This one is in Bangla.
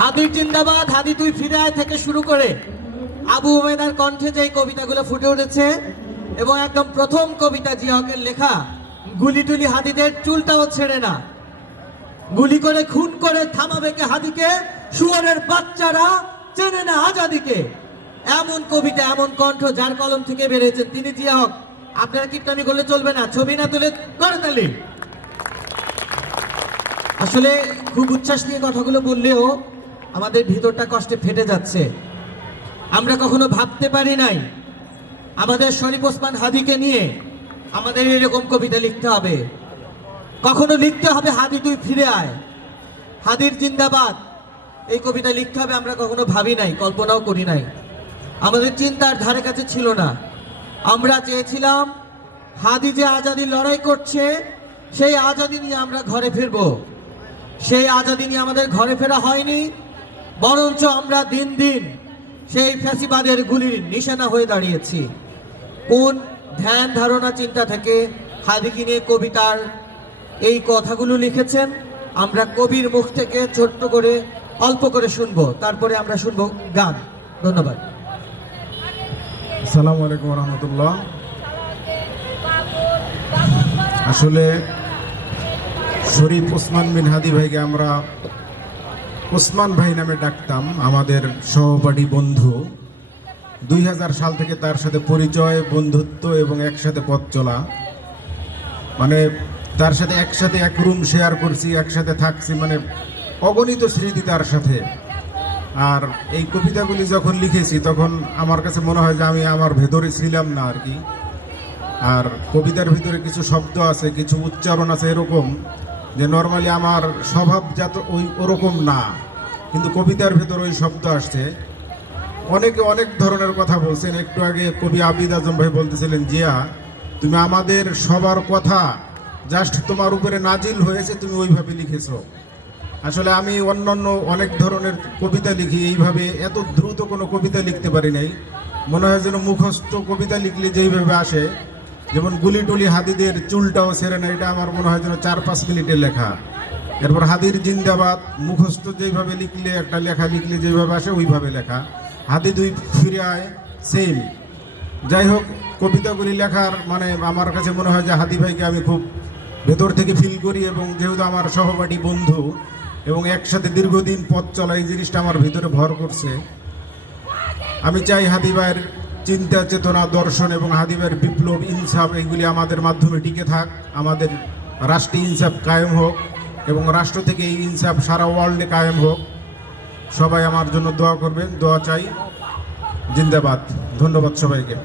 হাদির জিন্দাবাদ, হাদি তুই ফিরে আয় থেকে শুরু করে আবু উমেদার কণ্ঠে যে কবিতাগুলো ফুটে উঠেছে এবং একদম প্রথম কবিতা জিয়া হকের লেখা, গুলি টুলি হাদিদের চুলটাও ছেড়ে না, গুলি করে খুন করে থামাবে কে হাদিকে, শুয়োরের বাচ্চারা চেনে না আজাদিকে। এমন কবিতা, এমন কণ্ঠ যার কলম থেকে বেরিয়েছেন তিনি জিয়া হক। আপনারা কীর্তনী করলে চলবে না, ছবি না তুলে করে তালি। আসলে খুব উচ্ছ্বাস নিয়ে কথাগুলো বললেও আমাদের ভিতরটা কষ্টে ফেটে যাচ্ছে। আমরা কখনো ভাবতে পারি নাই আমাদের শরীফ ওসমান হাদিকে নিয়ে আমাদের এরকম কবিতা লিখতে হবে, কখনো লিখতে হবে হাদি তুই ফিরে আয়, হাদির জিন্দাবাদ, এই কবিতা লিখতে হবে আমরা কখনো ভাবি নাই, কল্পনাও করি নাই, আমাদের চিন্তার ধারে কাছে ছিল না। আমরা চেয়েছিলাম হাদি যে আজাদির লড়াই করছে সেই আজাদি নিয়ে আমরা ঘরে ফিরব। সেই আজাদি নিয়ে আমাদের ঘরে ফেরা হয়নি, বরঞ্চ আমরা দিন দিন সেই ফ্যাসিবাদের গুলির নিশানা হয়ে দাঁড়িয়েছি। কোন ধ্যান ধারণা চিন্তা থেকে হাদিকে নিয়ে কবিতার এই কথাগুলো লিখেছেন আমরা কবির মুখ থেকে ছোট্ট করে অল্প করে শুনবো, তারপরে আমরা শুনবো গান। ধন্যবাদ। আসসালামু আলাইকুম রহমতুল্লাহ। আসলে শরীফ ওসমান বিন হাদি ভাইকে আমরা ওসমান ভাই নামে ডাকতাম, আমাদের সহপাঠী বন্ধু। 2000 সাল থেকে তার সাথে পরিচয়, বন্ধুত্ব এবং একসাথে পথ চলা, মানে তার সাথে একসাথে এক রুম শেয়ার করছি, একসাথে থাকছি, মানে অগণিত স্মৃতি তার সাথে। আর এই কবিতাগুলি যখন লিখেছি তখন আমার কাছে মনে হয় যে আমি আমার ভেতরে ছিলাম না আর কি। আর কবিতার ভিতরে কিছু শব্দ আছে, কিছু উচ্চারণ আছে এরকম যে নর্মালি আমার স্বভাবজাত ওরকম না, কিন্তু কবিতার ভেতর ওই শব্দ আসছে। অনেকে অনেক ধরনের কথা বলছেন। একটু আগে কবি আবিদ আজম ভাই বলতেছিলেন, জিয়া তুমি আমাদের সবার কথা জাস্ট তোমার উপরে নাজিল হয়েছে, তুমি ওইভাবে লিখেছো। আসলে আমি অন্যান্য অনেক ধরনের কবিতা লিখি, এইভাবে এত দ্রুত কোনো কবিতা লিখতে পারি নাই। মনে হয় যেন মুখস্থ কবিতা লিখলে যেইভাবে আসে, যেমন গুলি টুলি হাদিদের চুলটাও ছেড়ে না, এটা আমার মনে হয় যেন 4-5 মিনিটের লেখা। এরপর হাদির জিন্দাবাদ মুখস্থ যেইভাবে লিখলে, একটা লেখা লিখলে যেইভাবে আসে ওইভাবে লেখা। হাদি দুই ফিরে আয় সেম। যাই হোক, কবিতাগুলি লেখার মানে আমার কাছে মনে হয় যে হাদি ভাইকে আমি খুব ভেতর থেকে ফিল করি, এবং যেহেতু আমার সহপাঠী বন্ধু এবং একসাথে দীর্ঘদিন পথ চলা, এই জিনিসটা আমার ভিতরে ভর করছে। আমি চাই হাদি ভাইয়ের চিন্তা চেতনা, দর্শন এবং হাদি ভাইয়ের বিপ্লব, ইনসাফ এগুলি আমাদের মাধ্যমে টিকে থাক, আমাদের রাষ্ট্রে ইনসাফ কায়েম হোক এবং রাষ্ট্র থেকে এই ইনসাফ সারা ওয়ার্ল্ডে কায়েম হোক। সবাই আমার জন্য দোয়া করবেন, দোয়া চাই। জিন্দাবাদ। ধন্যবাদ সবাইকে।